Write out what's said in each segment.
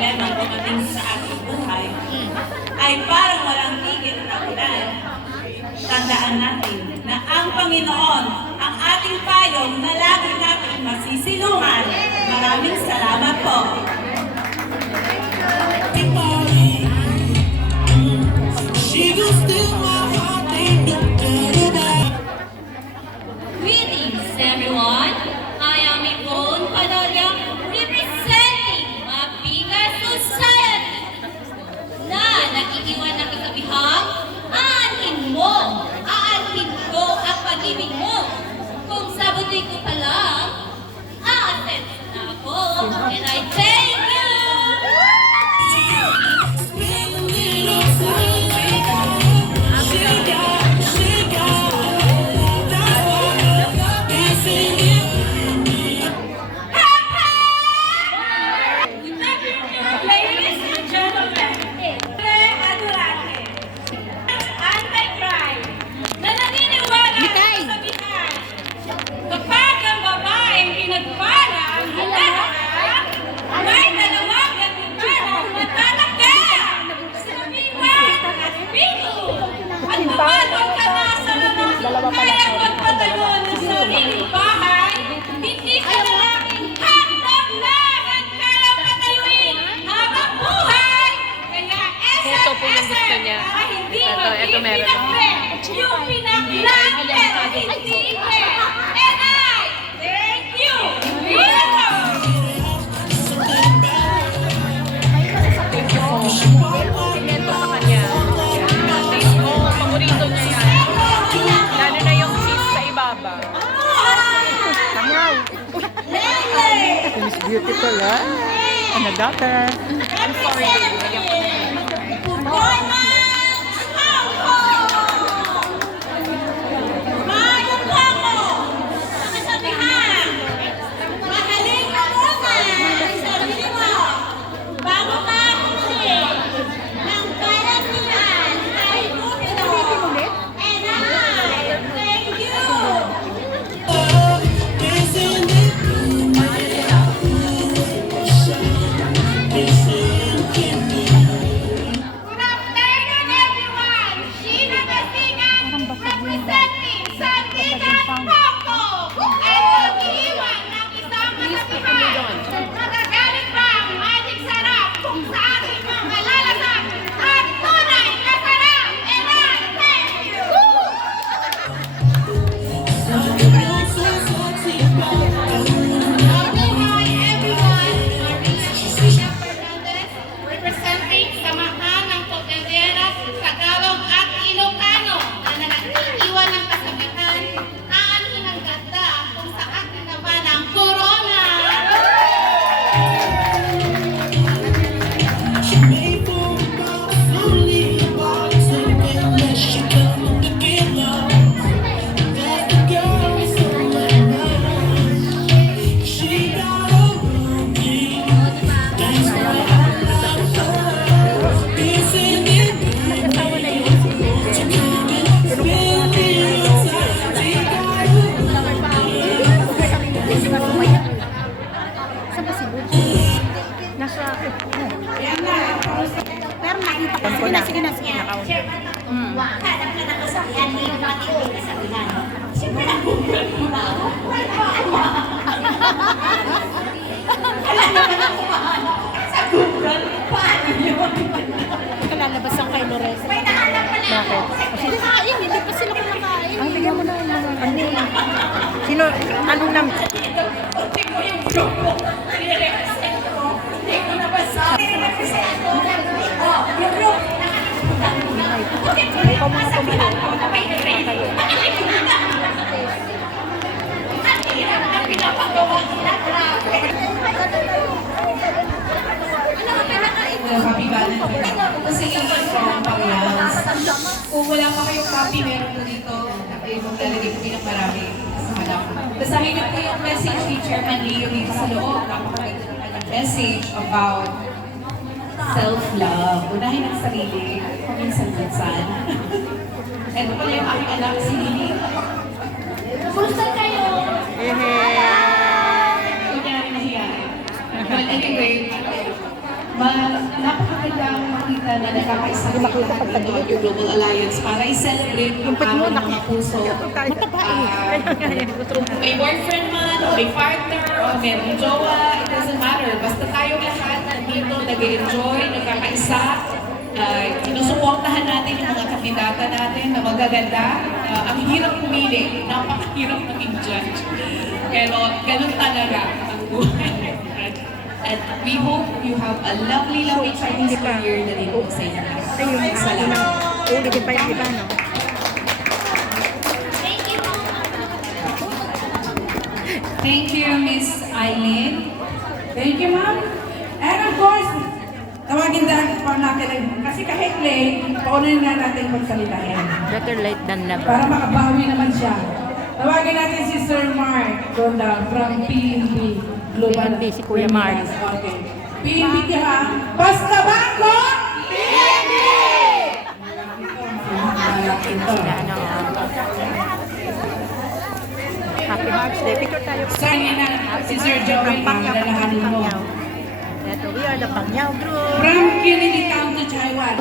problemang dumating sa ating buhay ay parang walang tigil na ulan. Tandaan natin na ang Panginoon ang ating payong na lagi natin masisilungan. Maraming salamat po. Greetings, everyone. I am Yvonne Panoria, representing Mapinga Society na nag-iiwan ng kasabihang aanhin mo, aanhin ko ang pag-ibig mo. Kung sa buti ko pa lang, aasen na ako. And I thank you! Ladies and gentlemen, Adorante, Anti-Crime, na naniniwala sa kasabihan, kapag ang babaeng pinagpala ang halahan, may dalawang nagpipala matalaga sa biwan at pito. At pumatong ka na sa lamang kaya magpatalon ng sariling bahay, hindi ka lalaking handog lang ang kayang patayuin habang buhay. Kaya Ito po yung gusto niya. hindi Ito meron. yung pinaklan pero hindi fair. And I thank you. Komento sa kanya. Taste ko, paborito niya yan. Lalo na yung cheese sa ibaba. It's beautiful, huh? And a daughter. I'm sorry, baby. Lagyan ko na yan. Representing samahan ng Cordilleras, Tagalog at Ilocano na nag-iwan ng kasabihan, aanhin ang ganda kung sa akin naman ang corona. Sige na. Hanap ka na kasabihan, hindi mo natin kasabihan. Siyempre, nag-google mo na ako. Alam naman ako mahanap sa Google. Paano yun? Lalabas ang kay Lores. May nahanap pa na ako. Kumakain, hindi pa sila kumakain. Ang bigyan mo na yung mga Sino, anong naman? Hindi mo yung grupo. Nire-represent ko. Hindi ko nabasa. Nire-represent ko. Oh, yung group. Bakit mo yung kasabihan ko na may grade? Ang hirap na pinapagawa nila. Grabe. Happy Valentine's. Kasi yun from Pangyanas. Kung wala pa kayong copy, meron ko dito. Kayo maglalagay ko pinang-marami sa halap. Basahin niyo po yung message ni Chairman Leo dito sa loob. Napakagandang message about self-love. Unahin ang sarili, paminsan-minsan. Ito pala yung aking anak, si Lily. Kumusta kayo? Huwag niya namin nahiya. Well, anyway, napakagandang makita na nagkakaisa kayo lahat ng Audio Global Alliance para i-celebrate yung aming mga puso. May boyfriend man, o may partner, o may jowa, it doesn't matter. Basta tayong lahat nandito, nag-enjoy, nagkakaisa, sinusuportahan natin yung mga kandidata natin na magaganda. Ang hirap pumili, napakahirap maging judge. Pero ganun talaga ang buhay. And we hope you have a lovely Chinese New Year na dito sa inyo. Salamat. Ulitin pa yung iba, no? Thank you, Miss Eileen. Thank you, ma'am. And of course, tawagin dahil pa natin, kasi kahit late, paunin na natin magsalitain. Better late than never. Para makabawi naman siya. Tawagin natin si Sir Mark Ronda from PNB Global. PNB, si Kuya Mark. Okay. PNB ka, basta bangko! PNB! Ano? Happy Hearts Day. Picture tayo. Sana na si Sir Joey ang lalahanin mo. Ito, we are the Pangyaw Group. From Kennedy Town to Taiwan.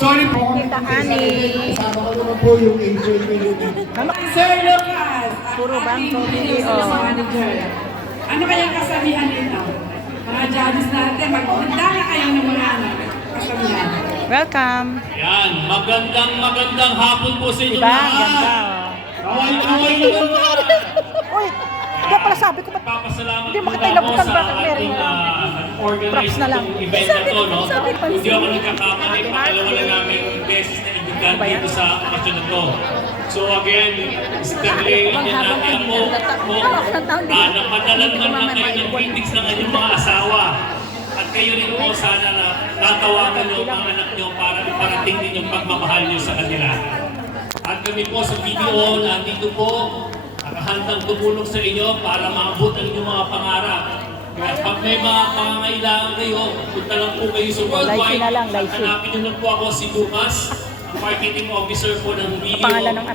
Sorry po. Tita Ani. Kasama ko naman po yung Angel Melody. Sir Lucas. Puro bangko, video. Ano kayang kasabihan nito? Mga judges natin, magpunta na kayo ng mga kasabihan. Welcome. Yan, magandang hapon po sa inyo Diba? Ganda. Kaway-kaway na naman. Uy, kaya pala sabi ko, ba't Papasalamat hindi po makita ako inabutan sa ba kang meron? ating organize Props na lang. itong event na to, no? Sabi ko. Hindi ako nagkakamali, pangalawa na namin beses na ibigan dito sa okasyon na to. So again, Sterling, yan natin po, napadala naman na kayo ng critics ng inyong mga asawa. At kayo rin po sana na tatawagan nyo ang anak nyo para iparating din yung pagmamahal nyo sa kanila. At kami po sa video, nandito po, nakahandang tumulong sa inyo para maabot ang inyong mga pangarap. Kaya pag may mga pangangailangan kayo, punta lang po kayo sa Worldwide. At hanapin nyo lang po ako si Lucas, ang marketing officer po ng video,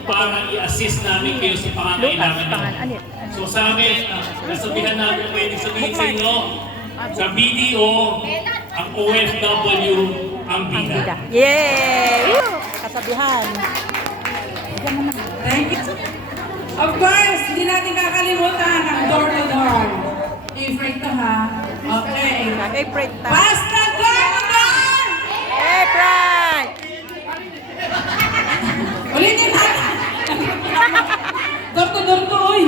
para i-assist namin kayo sa pangangailangan nyo. So sa amin, nasabihan namin pwede sabihin sa inyo, sa video, ang OFW ang bida. Yay! Kasabihan. Thank you. Of course, hindi natin kakalimutan ang door-to-door. I-freak to ha. Okay. April time. Basta door-to-door! April! Ulitin natin. Door-to-door to, uy.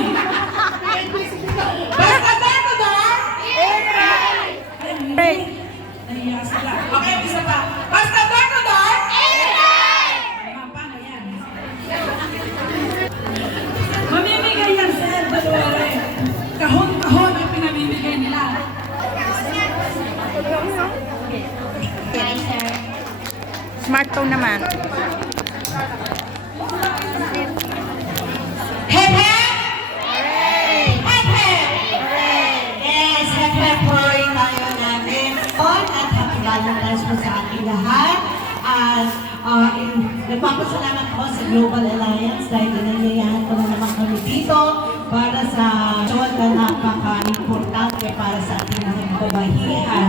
Basta door-to-door! April! Nahiya sila. Okay, isa pa. Basta door-to-door! Paano yan? Mamimigay yan, sir. Dalawa rin. Kahon-kahon ang pinamimigay nila. Smartphone naman. Hep hep! Hep hep! Yes, hep hep hooray tayo namin. At happy Valentine's po sa ating lahat. At nagpapasalamat po sa Global Alliance dahil dinanyayahan ko na naman kami dito para sa show na napaka-importante para sa ating mga kababayan.